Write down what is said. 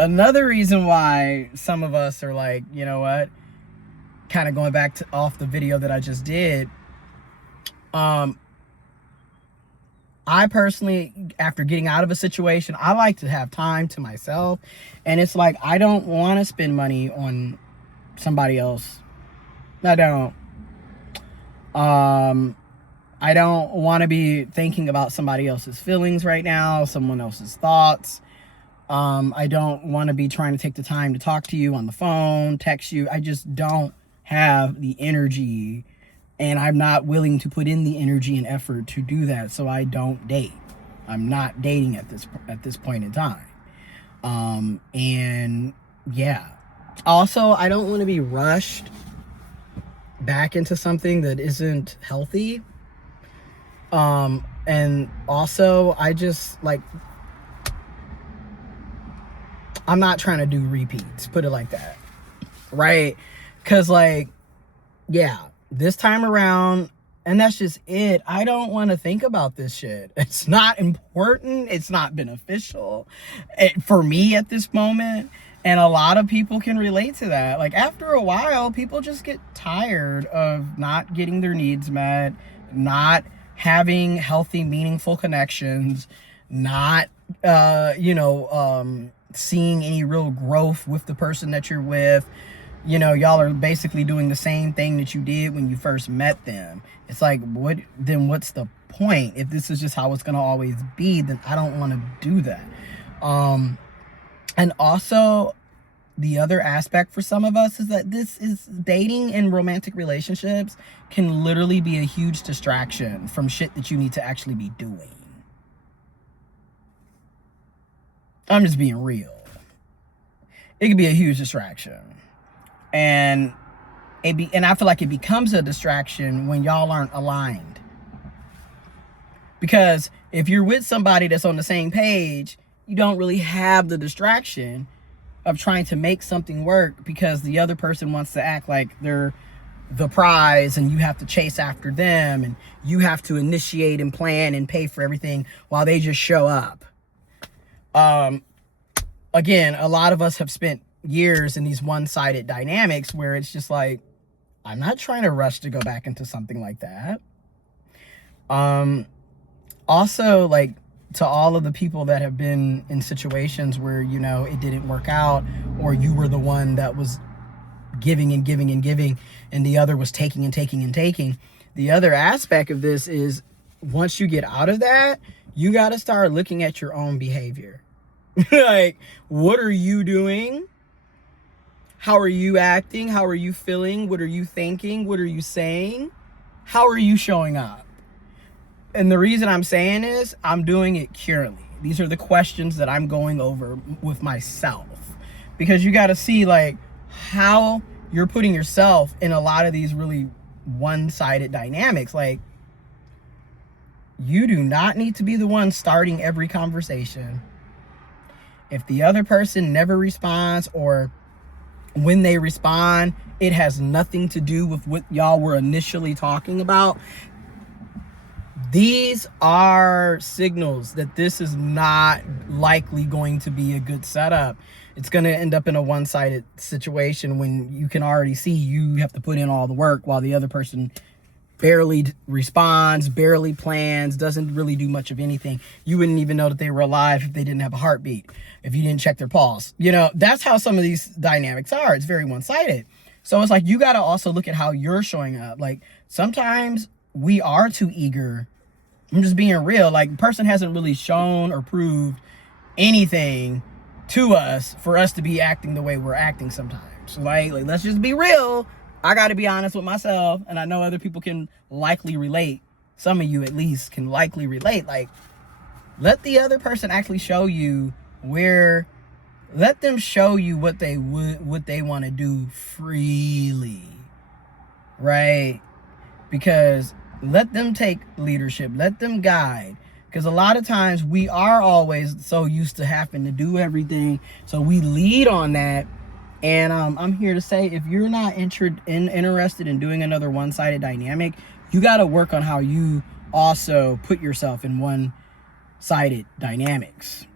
Another reason why some of us are like, you know what, kind of going back to off the video that I just did. I personally, after getting out of a situation, I like to have time to myself. And it's like, I don't want to spend money on somebody else. I don't. I don't want to be thinking about somebody else's feelings right now, someone else's thoughts. I don't want to be trying to take the time to talk to you on the phone, text you. I just don't have the energy, and I'm not willing to put in the energy and effort to do that. So I don't date. I'm not dating at this point in time. And yeah. Also, I don't want to be rushed back into something that isn't healthy. And also, I just like, I'm not trying to do repeats, put it like that, right? Because like, yeah, this time around, and that's just it, I don't want to think about this shit. It's not important. It's not beneficial for me at this moment. And a lot of people can relate to that. Like, after a while, people just get tired of not getting their needs met, not having healthy, meaningful connections, not, seeing any real growth with the person that you're with. You know, y'all are basically doing the same thing that you did when you first met them. It's like, what's the point? If this is just how it's going to always be, then I don't want to do that. And also, the other aspect for some of us is that this is dating and romantic relationships can literally be a huge distraction from shit that you need to actually be doing. I'm just being real. It can be a huge distraction. And I feel like it becomes a distraction when y'all aren't aligned. Because if you're with somebody that's on the same page, you don't really have the distraction of trying to make something work because the other person wants to act like they're the prize and you have to chase after them and you have to initiate and plan and pay for everything while they just show up. Again, a lot of us have spent years in these one-sided dynamics where it's just like, I'm not trying to rush to go back into something like that. Also, like, to all of the people that have been in situations where, you know, it didn't work out, or you were the one that was giving and giving and giving and the other was taking and taking and taking. The other aspect of this is, once you get out of that, you got to start looking at your own behavior. Like, what are you doing? How are you acting? How are you feeling? What are you thinking? What are you saying? How are you showing up? And the reason I'm saying is, I'm doing it currently. These are the questions that I'm going over with myself. Because you got to see, like, how you're putting yourself in a lot of these really one-sided dynamics. Like, you do not need to be the one starting every conversation. If the other person never responds, or when they respond, it has nothing to do with what y'all were initially talking about. These are signals that this is not likely going to be a good setup. It's going to end up in a one-sided situation when you can already see you have to put in all the work while the other person barely responds, barely plans, doesn't really do much of anything. You wouldn't even know that they were alive if they didn't have a heartbeat, if you didn't check their pulse. You know, that's how some of these dynamics are. It's very one-sided. So it's like, you got to also look at how you're showing up. Like, sometimes we are too eager. I'm just being real. Like, the person hasn't really shown or proved anything to us for us to be acting the way we're acting sometimes. So like let's just be real. I got to be honest with myself, and I know other people can likely relate. Some of you at least can likely relate. Like, let the other person actually show you let them show you what they want to do freely, right? Because let them take leadership, let them guide. Because a lot of times we are always so used to having to do everything, so we lead on that. And I'm here to say, if you're not interested in doing another one-sided dynamic, you got to work on how you also put yourself in one-sided dynamics.